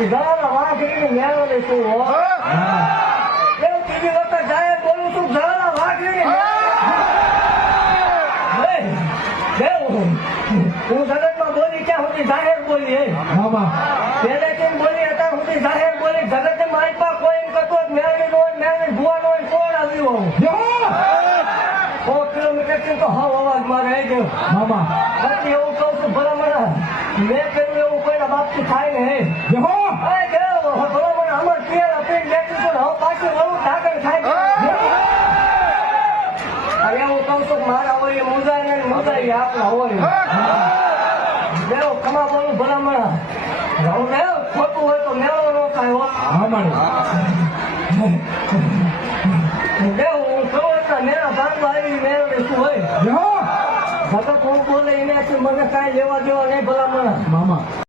જણાના વાહ કરીને મેળો લઈશું હો એવું ત્રીજી વખત જાય બોલું છું જણાના વાહ કરીને હું જગતમાં બોલી ક્યાં સુધી જાહેર બોલી હે પેલે કેમ બોલી અત્યાર સુધી જાહેર બોલી જગત માઇકમાં કોઈ એમ કરતો મેળવી નો મેળવી ભુવા નો કોણ આવ્યું 100 કિલોમીટર થી તો હાવ અવાજ મારે આવી ગયો બાકી એવું કહું છું ભલામણ મેં કર્યું એવું કોઈના બાપથી થાય ને હે ભલામણ અમાર પિયર આપીને બેઠું છું હવે પાછું વળું ઢાકણ થાય અને એવું કહું છું મારા હોય મુજાય ને મુજાય આપણા હોય દેવ ખમા બોલું ભલામણ રહું ને ખોટું હોય તો મેળો નો થાય દેવ હું કહું એટલે મેળા ભાગવા આવી મેળવે શું હોય જગત કોણ બોલે એને મને કાંઈ લેવા દેવા નહીં ભલામણ